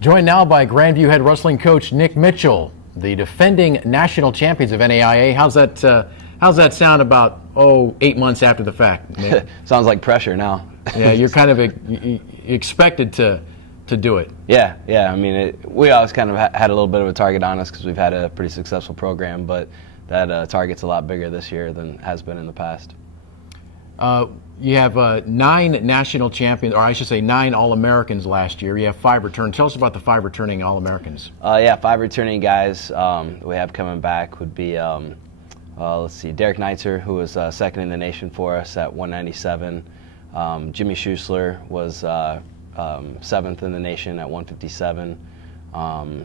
Joined now by Grandview head wrestling coach Nick Mitchell, the defending national champions of NAIA. How's that sound about 8 months after the fact, Nick? Sounds like pressure now. Yeah, you're kind of expected to do it. Yeah. I mean, we always kind of had a little bit of a target on us because we've had a pretty successful program, but that target's a lot bigger this year than it has been in the past. You have 9 national champions, or I should say 9 All-Americans last year. You have 5 returns. Tell us about the 5 returning All-Americans. 5 returning guys we have coming back would be, let's see, Derek Neitzer, who was second in the nation for us at 197. Jimmy Schuessler was 7th in the nation at 157.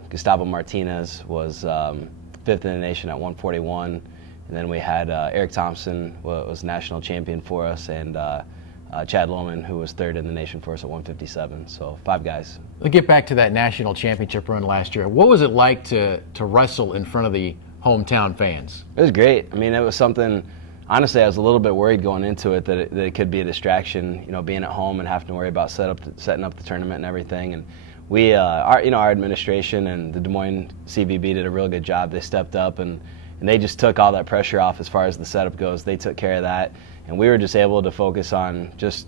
Gustavo Martinez was 5th in the nation at 141. And then we had Eric Thompson was national champion for us, and Chad Lohman, who was 3rd in the nation for us at 157. So 5 guys. Let's get back to that national championship run last year. What was it like to wrestle in front of the hometown fans? It was great. I mean, it was something. Honestly, I was a little bit worried going into it that it could be a distraction. Being at home and having to worry about setting up the tournament and everything. And we, our administration and the Des Moines CVB did a real good job. They stepped up and they just took all that pressure off as far as the setup goes. They took care of that, and we were just able to focus on just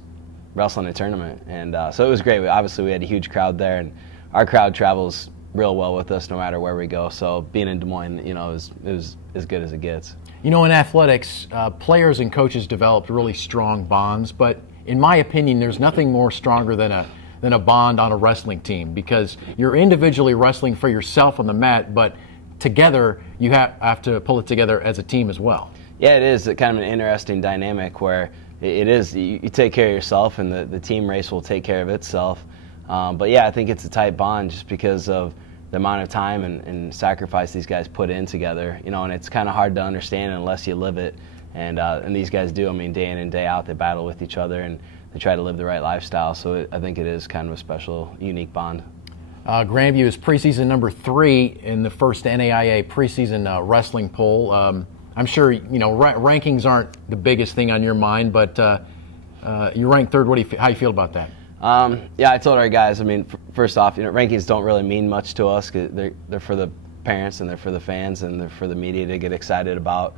wrestling a tournament. And so it was great. Obviously, we had a huge crowd there, and our crowd travels real well with us no matter where we go. So being in Des Moines, it was as good as it gets. In athletics, players and coaches developed really strong bonds, but in my opinion, there's nothing more stronger than a bond on a wrestling team, because you're individually wrestling for yourself on the mat, but together you have to pull it together as a team as well. Yeah, it is kind of an interesting dynamic where it is you take care of yourself and the team race will take care of itself. But yeah, I think it's a tight bond just because of the amount of time and sacrifice these guys put in together, and it's kind of hard to understand unless you live it. And these guys do. I mean, day in and day out, they battle with each other and they try to live the right lifestyle. So I think it is kind of a special, unique bond. Grandview is preseason number 3 in the first NAIA preseason wrestling poll. I'm sure rankings aren't the biggest thing on your mind, but you ranked 3rd. How do you feel about that? Yeah, I told our guys. I mean, first off, rankings don't really mean much to us. 'Cause they're for the parents and they're for the fans and they're for the media to get excited about.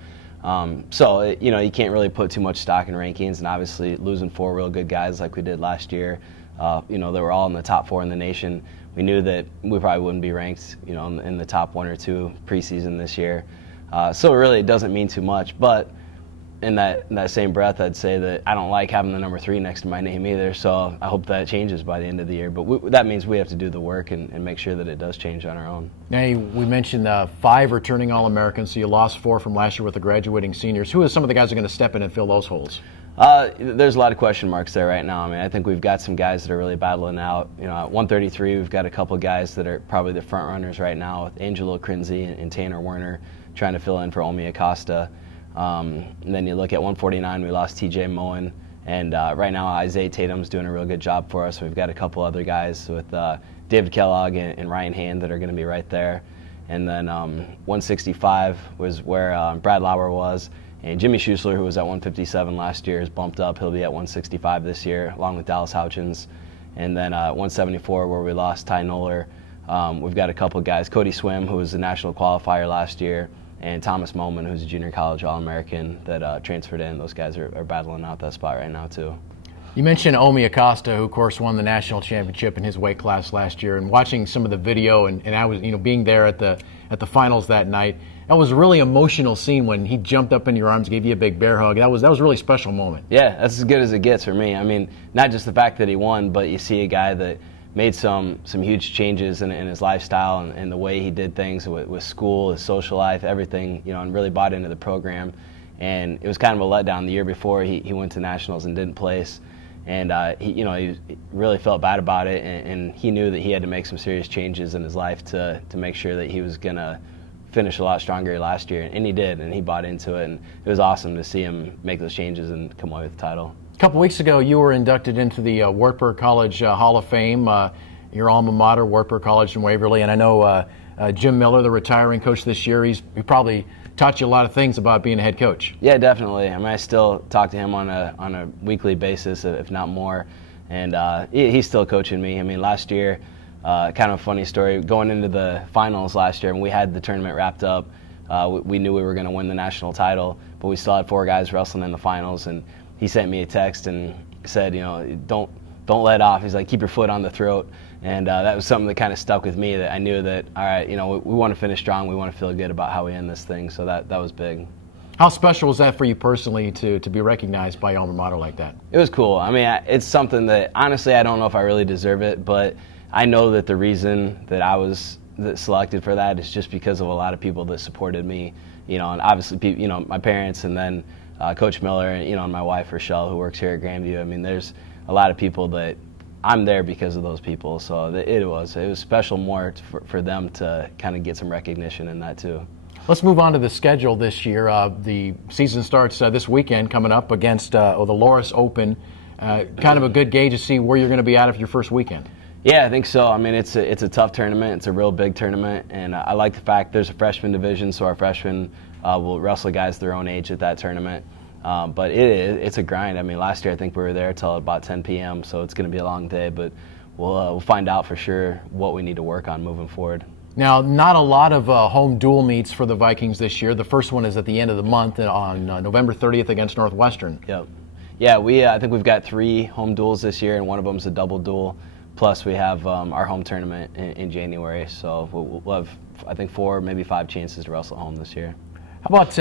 So you can't really put too much stock in rankings. And obviously, losing 4 real good guys like we did last year, they were all in the top 4 in the nation. We knew that we probably wouldn't be ranked, in the top 1 or 2 preseason this year. So really, it doesn't mean too much. But in that same breath, I'd say that I don't like having the number 3 next to my name either. So I hope that changes by the end of the year. But that means we have to do the work and make sure that it does change on our own. Now, we mentioned 5 returning All-Americans, so you lost 4 from last year with the graduating seniors. Who are some of the guys that are going to step in and fill those holes? There's a lot of question marks there right now. I mean, I think we've got some guys that are really battling out. At 133, we've got a couple guys that are probably the front runners right now, with Angelo Crinzy and Tanner Werner trying to fill in for Omi Acosta. And then you look at 149, we lost TJ Moen, and right now Isaiah Tatum's doing a real good job for us. We've got a couple other guys with David Kellogg and Ryan Hand that are going to be right there. And then 165 was where Brad Lauer was. And Jimmy Schuessler, who was at 157 last year, is bumped up. He'll be at 165 this year, along with Dallas Houchins. And then 174, where we lost Ty Noller. We've got a couple guys, Cody Swim, who was a national qualifier last year, and Thomas Moman, who's a junior college All-American that transferred in. Those guys are battling out that spot right now, too. You mentioned Omi Acosta, who, of course, won the national championship in his weight class last year. And watching some of the video, and I was, being there at the finals that night, that was a really emotional scene when he jumped up in your arms, gave you a big bear hug. That was a really special moment. Yeah, that's as good as it gets for me. I mean, not just the fact that he won, but you see a guy that made some huge changes in his lifestyle and the way he did things with school, his social life, everything, and really bought into the program. And it was kind of a letdown the year before he went to nationals and didn't place. And he really felt bad about it, and he knew that he had to make some serious changes in his life to make sure that he was gonna finish a lot stronger last year, and he did, and he bought into it, and it was awesome to see him make those changes and come away with the title. A couple weeks ago, you were inducted into the Wartburg College Hall of Fame, your alma mater, Wartburg College in Waverly, and I know Jim Miller, the retiring coach this year, he probably taught you a lot of things about being a head coach. Yeah, definitely. I mean, I still talk to him on a weekly basis, if not more, and he's still coaching me. I mean, last year Kind of a funny story. Going into the finals last year, when we had the tournament wrapped up, we knew we were going to win the national title, but we still had 4 guys wrestling in the finals. And he sent me a text and said, don't let off. He's like, keep your foot on the throat. And that was something that kind of stuck with me, that I knew that, all right, we want to finish strong. We want to feel good about how we end this thing. So that was big. How special was that for you personally to be recognized by your alma mater like that? It was cool. I mean, it's something that, honestly, I don't know if I really deserve it, but I know that the reason that I was selected for that is just because of a lot of people that supported me, and obviously, my parents, and then Coach Miller, and my wife, Rochelle, who works here at Grandview. I mean, there's a lot of people that I'm there because of those people. So it was special more for them to kind of get some recognition in that too. Let's move on to the schedule this year. The season starts this weekend, coming up against the Loris Open. Kind of a good gauge to see where you're going to be at for your first weekend. Yeah, I think so. I mean, it's a tough tournament. It's a real big tournament, and I like the fact there's a freshman division, so our freshmen will wrestle guys their own age at that tournament. But it's a grind. I mean, last year I think we were there till about 10 p.m., so it's going to be a long day, but we'll find out for sure what we need to work on moving forward. Now, not a lot of home duel meets for the Vikings this year. The first one is at the end of the month on November 30th against Northwestern. Yep. Yeah, I think we've got 3 home duels this year, and one of them is a double duel. Plus, we have our home tournament in January, so we'll have, I think, 4, maybe 5 chances to wrestle home this year. How about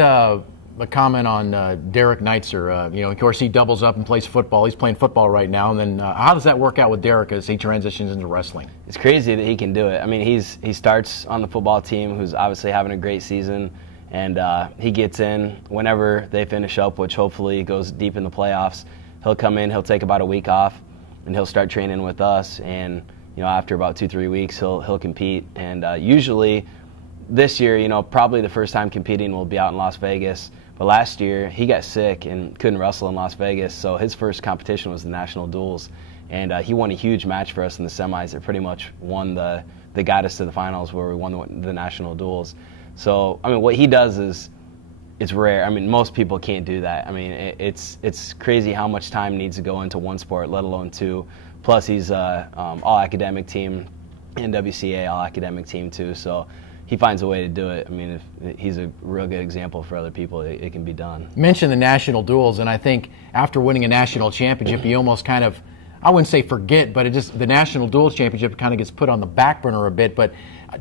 a comment on Derek Neitzer? Of course, he doubles up and plays football. He's playing football right now. And then how does that work out with Derek as he transitions into wrestling? It's crazy that he can do it. I mean, he starts on the football team, who's obviously having a great season, and he gets in whenever they finish up, which hopefully goes deep in the playoffs. He'll come in, he'll take about a week off, and he'll start training with us. And after about 2-3 weeks, he'll compete. And usually this year, probably the first time competing will be out in Las Vegas. But last year, he got sick and couldn't wrestle in Las Vegas, so his first competition was the national duels. And he won a huge match for us in the semis. It pretty much won that got us to the finals, where we won the national duels. So, I mean, what he does is, it's rare. I mean, most people can't do that. I mean, it's crazy how much time needs to go into one sport, let alone 2. Plus, he's all-academic team, NWCA all-academic team too, so he finds a way to do it. I mean, if he's a real good example for other people. It can be done. You mentioned the national duels, and I think after winning a national championship, you almost kind of, I wouldn't say forget, but the national duels championship kind of gets put on the back burner a bit. But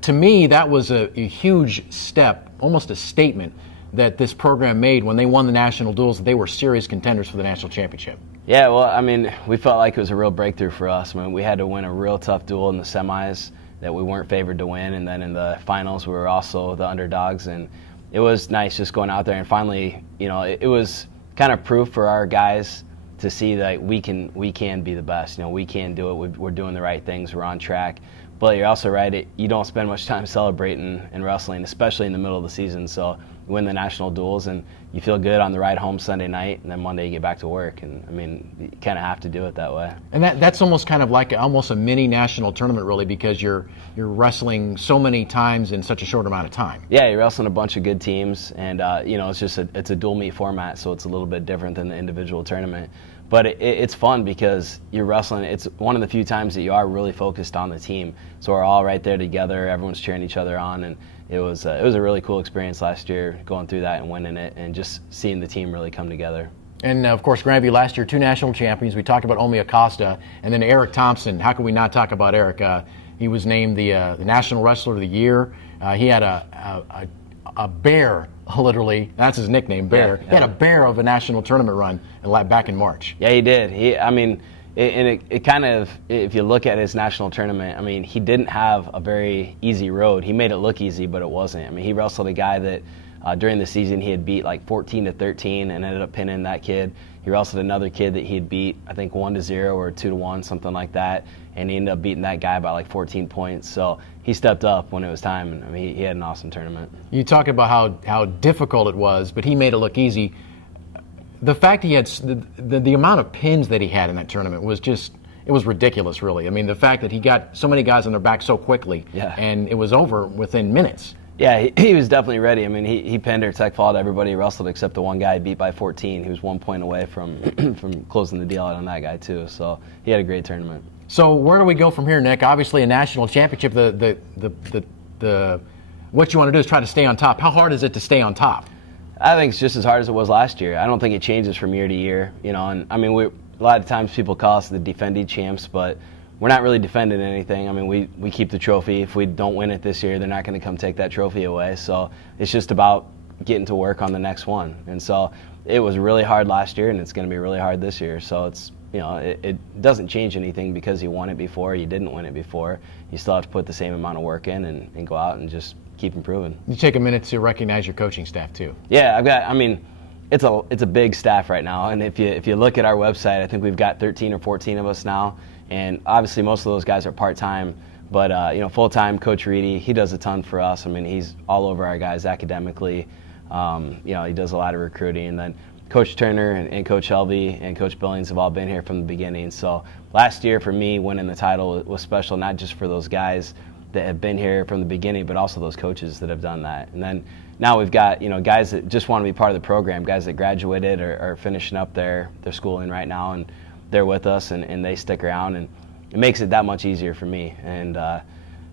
to me, that was a huge step, almost a statement that this program made when they won the national duels. They were serious contenders for the national championship. Yeah, well, I mean, we felt like it was a real breakthrough for us. I mean, we had to win a real tough duel in the semis that we weren't favored to win, and then in the finals we were also the underdogs, and it was nice just going out there and finally, it was kind of proof for our guys to see that we can be the best. We can do it. We're doing the right things. We're on track. But you're also right. You don't spend much time celebrating in wrestling, especially in the middle of the season. So you win the national duels, and you feel good on the ride home Sunday night, and then Monday you get back to work. And I mean, you kind of have to do it that way. And that's almost kind of like almost a mini national tournament, really, because you're wrestling so many times in such a short amount of time. Yeah, you're wrestling a bunch of good teams, and it's just it's a dual meet format, so it's a little bit different than the individual tournament. But it's fun because you're wrestling. It's one of the few times that you are really focused on the team. So we're all right there together. Everyone's cheering each other on, and it was a really cool experience last year going through that and winning it, and just seeing the team really come together. And of course, Grandview last year, 2 national champions. We talked about Omi Acosta, and then Eric Thompson. How can we not talk about Eric? He was named the National Wrestler of the Year. He had a bear, literally. That's his nickname, Bear. Yeah. He had a bear of a national tournament run back in March. Yeah, he did. It kind of, if you look at his national tournament, I mean, he didn't have a very easy road. He made it look easy, but it wasn't. I mean, he wrestled a guy that during the season he had beat like 14-13 and ended up pinning that kid. He wrestled another kid that he had beat, I think 1-0 or 2-1, something like that, and he ended up beating that guy by like 14 points. So he stepped up when it was time, and I mean, he had an awesome tournament. You talk about how difficult it was, but he made it look easy. The fact he had the amount of pins that he had in that tournament was just, it was ridiculous, really. I mean, the fact that he got so many guys on their back so quickly, and it was over within minutes. Yeah, he was definitely ready. I mean, he pinned or tech fouled everybody he wrestled except the one guy he beat by 14. He was 1 point away from closing the deal out on that guy, too. So he had a great tournament. So where do we go from here, Nick? Obviously, a national championship. What you want to do is try to stay on top. How hard is it to stay on top? I think it's just as hard as it was last year. I don't think it changes from year to year. And I mean, a lot of times people call us the defending champs, but we're not really defending anything. I mean, we keep the trophy. If we don't win it this year, they're not going to come take that trophy away. So it's just about getting to work on the next one. And so it was really hard last year, and it's going to be really hard this year. So it's it doesn't change anything because you won it before, you didn't win it before. You still have to put the same amount of work in and go out and just keep improving. You take a minute to recognize your coaching staff too. Yeah, it's a big staff right now, and if you look at our website, I think we've got 13 or 14 of us now, and obviously most of those guys are part-time, but full-time Coach Reedy, he does a ton for us. I mean, he's all over our guys academically. He does a lot of recruiting, and then Coach Turner and Coach Helvey and Coach Billings have all been here from the beginning. So last year for me, winning the title was special, not just for those guys that have been here from the beginning, but also those coaches that have done that. And then now we've got guys that just want to be part of the program, guys that graduated or are finishing up their schooling right now, and they're with us and they stick around, and it makes it that much easier for me. And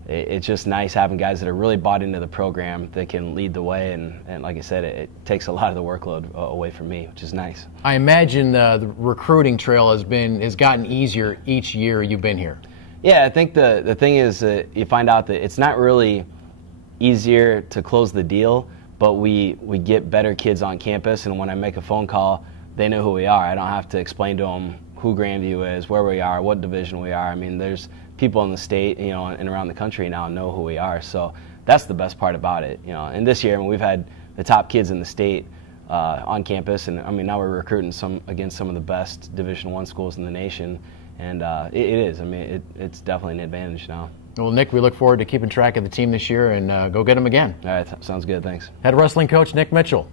it's just nice having guys that are really bought into the program that can lead the way, and like I said, it takes a lot of the workload away from me, which is nice. I imagine the recruiting trail has gotten easier each year you've been here. Yeah, I think the thing is that you find out that it's not really easier to close the deal, but we get better kids on campus, and when I make a phone call, they know who we are. I don't have to explain to them who Grandview is, where we are, what division we are. I mean, there's people in the state, and around the country now know who we are. So that's the best part about it, And this year, we've had the top kids in the state on campus, and now we're recruiting against some of the best Division I schools in the nation, and it is. It's definitely an advantage now. Well, Nick, we look forward to keeping track of the team this year, and go get them again. All right, sounds good. Thanks. Head wrestling coach Nick Mitchell.